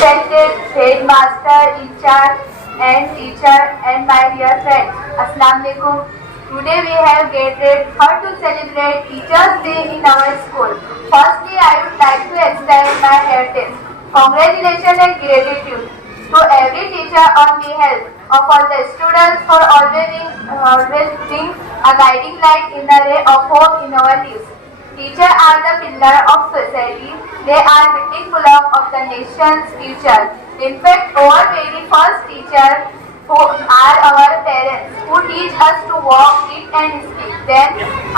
Respected headmaster, in-charge and teacher and my dear friends, Assalamu alaikum. Today we have gathered for to celebrate Teachers Day in our school. Firstly, I would like to extend my heartiest congratulations and gratitude to every teacher on behalf of all the students for always being a guiding light in the ray of hope in our lives. Teachers are the pillar of society. They are building block of the nation's future. In fact, our very first teacher who are our parents, who teach us to walk, eat and speak. Then,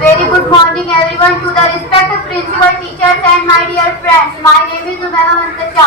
Very good morning everyone to the respected principal, teachers and my dear friends. My name is Umayya Muntasha.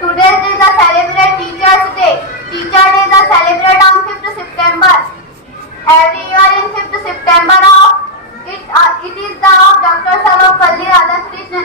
Today is a celebrate Teachers Day. Teacher Day is celebrated on 5th September. Every year in 5th September it is the of Dr. Sarvapalli Radhakrishnan.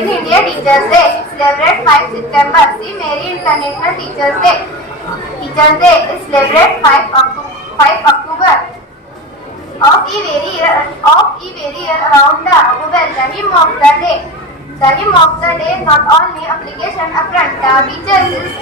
In India Teachers Day, celebrate 5 September. See Mary International Teachers Day. Teachers Day is celebrate 5 October. Of a very year around the world. The hymn of the day. The hymn of the day not only application upfront. The teachers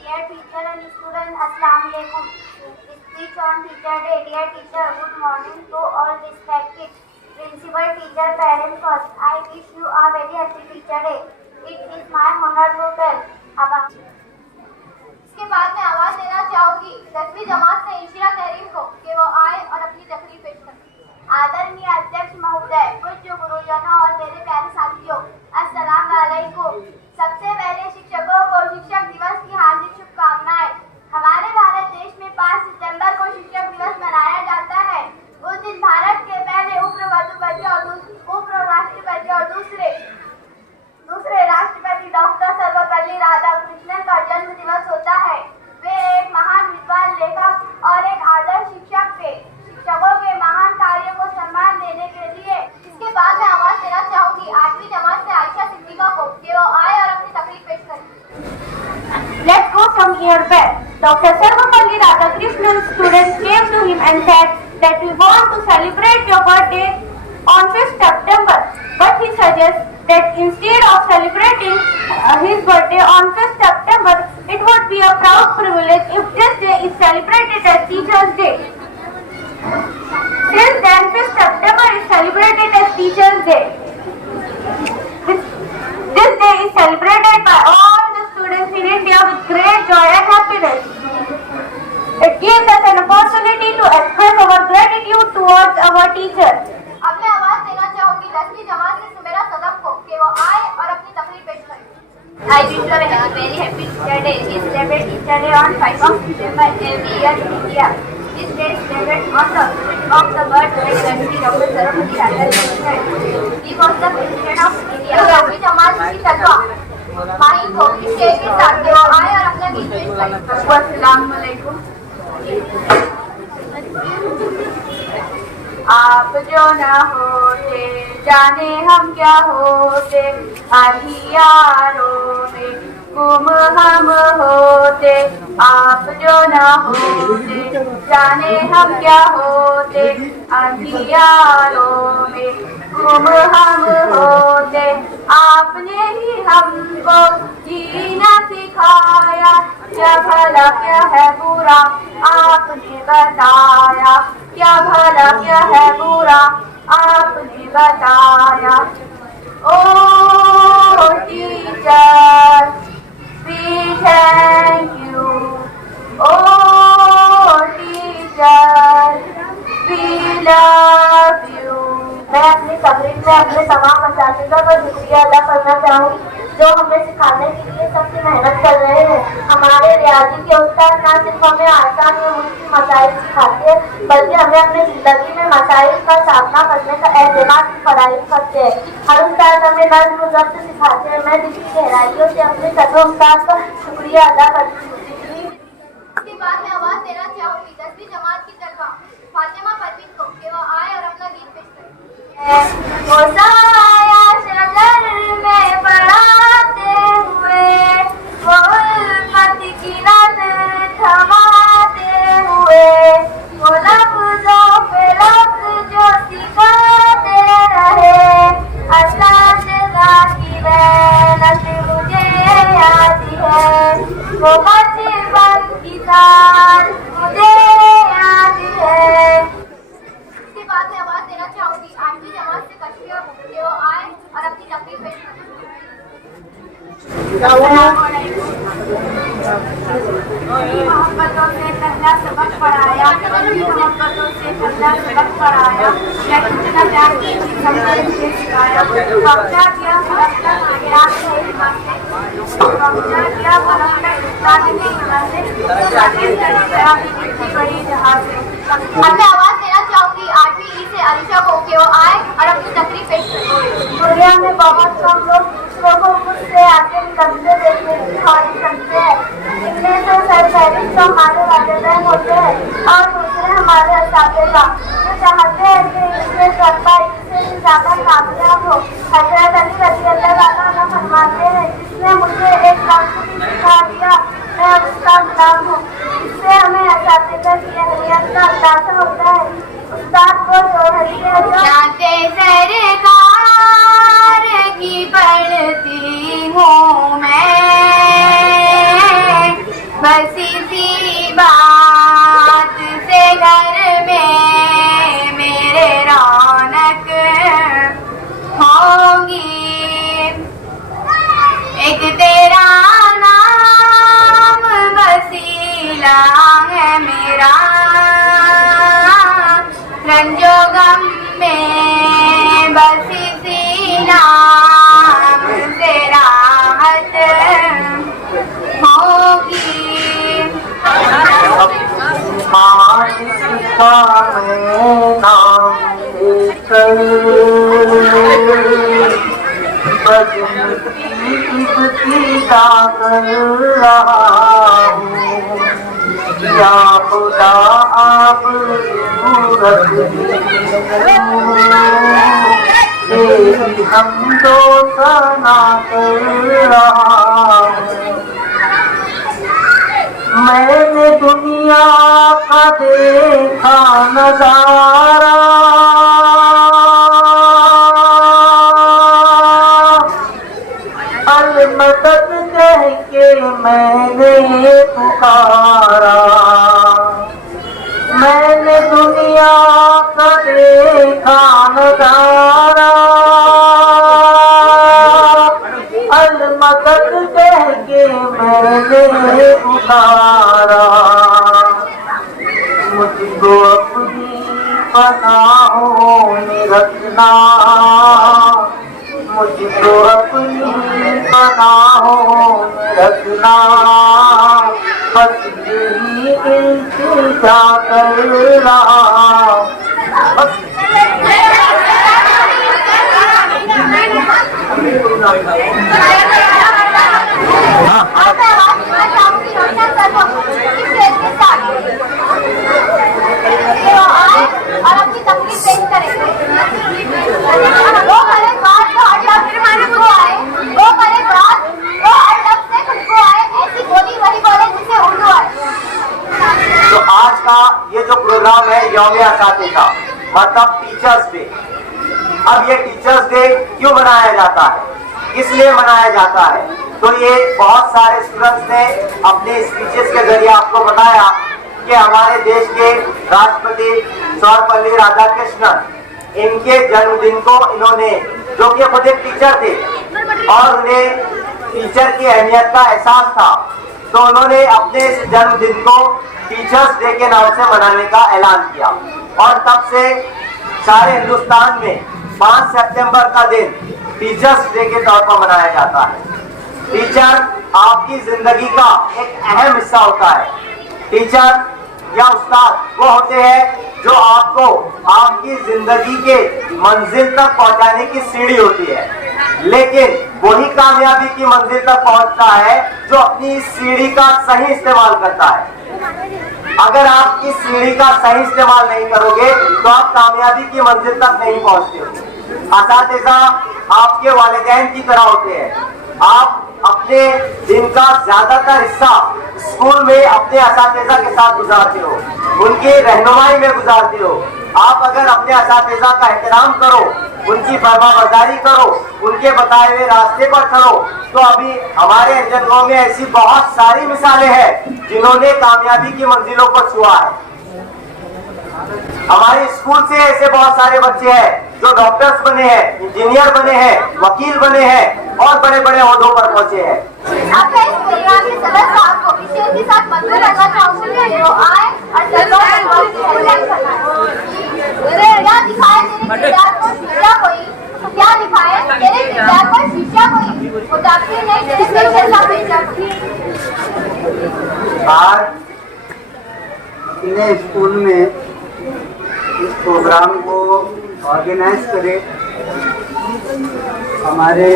Dear teacher and student, Assalamu alaikum. Speech on Teacher Day. Dear teacher, good morning to all respected principal, teacher, parents first. I wish you a very happy Teacher Day. It is my honor to tell about. इसके बाद मैं आवाज देना चाहूंगी 10वीं जमात से इंशिरा तहरीम को कि वो आए और अपनी तकरीर पेश करें। आदरणीय अध्यक्ष महोदय, पूज्य गुरुजनों और मेरे प्यारे साथियों, अस्सलाम वालेकुम। सबसे पहले शिक्षकों को शिक्षक दिवस की हार्दिक शुभकामनाएं। हमारे भारत देश में 5 सितंबर को शिक्षक दिवस मनाया जाता है। उस दिन भारत के पहले उपराष्ट्रपति और दूसरे राष्ट्रपति डॉक्टर सर्वपल्ली राधाकृष्णन का जन्म दिवस होता है। वे एक महान विद्वान, लेखक और एक आदर्श शिक्षक थे। शिक्षकों के महान कार्यों को सम्मान देने के लिए इसके बाद मैं आवाज देना चाहूंगी 8वीं जमात से आयशा सिद्दीका को कि वो आए और अपनी तकरीर पेश करें। Let's go from here back. Dr. Sarvapalli Radhakrishnan students came to him and said that we want to celebrate your birthday on 5th September. But he suggests that instead of celebrating his birthday on 5th September, it would be a proud privilege if this day is celebrated as Teachers' Day. Since then, 5th September is celebrated as Teachers' Day. This day is celebrated by all the students in India with great joy and happiness. It gives us an opportunity to express our gratitude towards our teachers. अब मैं आवाज देना चाहूंगी 10वीं जमात से सुमेरा सदफ को कि वो आए और अपनी तकरीर पेश करें। I wish you a very happy Teacher Day. We celebrate Teacher Day on 5th of September every year in India. This day is celebrated on the occasion of the birth of Dr. Sarvapalli Radhakrishnan. He was the President of India. 10वीं जमात की तलवा माही को इस शेर के साथ कि वो आए और अपना गीत पेश करें। अस्सलाम वालेकुम। आप जो न होते जाने हम क्या होते, अंधियारों में गुम हम होते। आप जो न होते जाने हम क्या होते, अंधियारों में गुम हम होते। आपने ही हमको जीना सिखाया, क्या भला क्या है बुरा आपने बताया, क्या भला क्या है बुरा आपने बताया। Oh teacher, we thank you. Oh teacher, we love you. मैं अपनी तकरीर में अपने तमाम असातिज़ा का शुक्रिया अदा करना चाहूँगी जो हमें सिखाने के लिए सबसे मेहनत कर रहे हैं। हमारे रियाजी के उस्ताद न सिर्फ हमें आसान व मुश्किल मसाइल सिखाते हैं, बल्कि हमें अपनी जिंदगी में मसाइल का सामना करने का एहतिमाम भी फराहम करते हैं। हर उस्ताद हमें नज़्म व ज़ब्त सिखाते हैं। मैं दिल की गहराइयों से अपने सभी उस्ताद का शुक्रिया अदा करती हूँ। इसके बाद मैं आवाज देना चाहूंगी 10वीं जमात की तलवा फातिमा परवीन को कि वो आए और अपना गीत पेश करें। वो साया शजर में बढ़ाते हुए, वो उल्फत की नज़र थमाते हुए, वो लफ्ज़ों पे लफ्ज़ जो सिखाते रहे, असातिज़ा की मेहनत मुझे याद है, वो बचपन की साल मुझे याद है। इसके बाद मैं आवाज देना चाहूंगी 8वीं जमात से कश्मीर को कि वो आए और अपनी तकरीर पेश करें। मोहब्बतों से पहला सबक पढ़ाया, मोहब्बतों से पहला सबक पढ़ाया, या कितना प्यार की हमने मुझे सिखाया। कब्जा किया फलकता किताब के हिम्मत से, कब्जा किया फलकता किताब के हिम्मत से, साकिब गया इतनी बड़ी जहाज से। अब मैं आवाज देना चाहूंगी 8वीं ई से अलीशा को कि वो आए और अपनी तकरीर पेश करें। दुनिया में बहुत कम लोग दूसरों को मुझसे आगे कब्जे देखने की ख्वाहिश करते हैं, इनमें से सरफहरिस्त तो हमारे वालिदैन होते हैं और दूसरे हमारे असातिज़ा जो चाहते हैं कि इससे तलबा इससे भी ज़्यादा कामयाब हो। हज़रत अली रज़ियल्लाहु अन्हु फरमाते हैं, जिसने मुझे एक लफ्ज़ भी सिखा दिया मैं उसका गुलाम हूँ। इससे हमें असातिज़ा की अहमियत का अंदाज़ा होता है। उस्ताद को सरकार की पढ़ती हूँ मैं, बस इसी बात से घर में मेरे रौनक होगी। एक तेरा नाम वसीला है मेरा, रंजो गम में बस इसी नाम से राहत होगी। या खुदा आप तेरी हम दो सना कर रहा हूँ। मैंने दुनिया का देखा नजारा, अल मदद कह के मैंने पुकारा। मैंने दुनिया का देखा नजारा, अल मदद कह के मैंने पुकारा। मुझको अपनी पनाहों में रखना, मुझको अपनी पनाहों में रखना, बस यही इल्तिजा कर रहा। और अपनी तकलीफ पेश करेंगे। वो करे बात तो अल्लाह से खुद को आए, वो करे बात तो अल्लाह से खुद को आए, ऐसी बोली वही बोले जिसे उर्दू आए। तो आज का ये जो प्रोग्राम है यौम असातिज़ा मतलब टीचर्स डे। अब ये टीचर्स डे क्यों मनाया जाता है, किस लिए मनाया जाता है, तो ये बहुत सारे स्टूडेंट्स ने अपने स्पीचेस के जरिए आपको बताया कि हमारे देश के राष्ट्रपति सर्वपल्ली राधाकृष्णन इनके जन्मदिन को इन्होंने, जो कि खुद एक टीचर थे और उन्हें टीचर की अहमियत का एहसास था, तो उन्होंने अपने इस जन्मदिन को टीचर्स डे के नाम से मनाने का ऐलान किया। और तब से सारे हिंदुस्तान में 5 सितंबर का दिन टीचर्स डे के तौर पर मनाया जाता है। टीचर आपकी जिंदगी का एक अहम हिस्सा होता है। टीचर या उस्ताद वो होते हैं जो आपको आपकी जिंदगी के मंजिल तक पहुंचाने की सीढ़ी होती है, लेकिन वही कामयाबी की मंजिल तक पहुंचता है जो अपनी सीढ़ी का सही इस्तेमाल करता है। अगर आप इस सीढ़ी का सही इस्तेमाल नहीं करोगे तो आप कामयाबी की मंजिल तक नहीं पहुंचते हो। असातिज़ा आपके वालिदैन की तरह होते हैं। आप अपने दिन का ज्यादातर हिस्सा स्कूल में अपने असातिज़ा के साथ गुजारते हो, उनकी रहनुमाई में गुजारते हो। आप अगर अपने असातिज़ा का एहतराम करो, उनकी फरमाबरदारी करो, उनके बताए हुए रास्ते पर चलो, तो अभी हमारे अंजनगांव में ऐसी बहुत सारी मिसालें हैं जिन्होंने कामयाबी की मंजिलों पर छुआ है। हमारे स्कूल से ऐसे बहुत सारे बच्चे हैं जो डॉक्टर्स बने हैं, इंजीनियर बने हैं, वकील बने हैं और बड़े बड़े ओहदों पर पहुंचे हैं। आपका इस प्रोग्राम के सदस्य साहब को इसी उनके साथ मंजूर करना चाहूंगी वो आए और क्या दिखाए तेरे किरदार को शीशा कोई, क्या दिखाए तेरे किरदार को शीशा कोई, वो डॉक्टर नहीं तेरे दिल जैसा बेचा कोई। आज इन्हें स्कूल में इस प्रोग्राम को ऑर्गेनाइज करे हमारे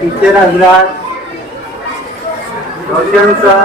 टीचर हजरात, रोशन सर,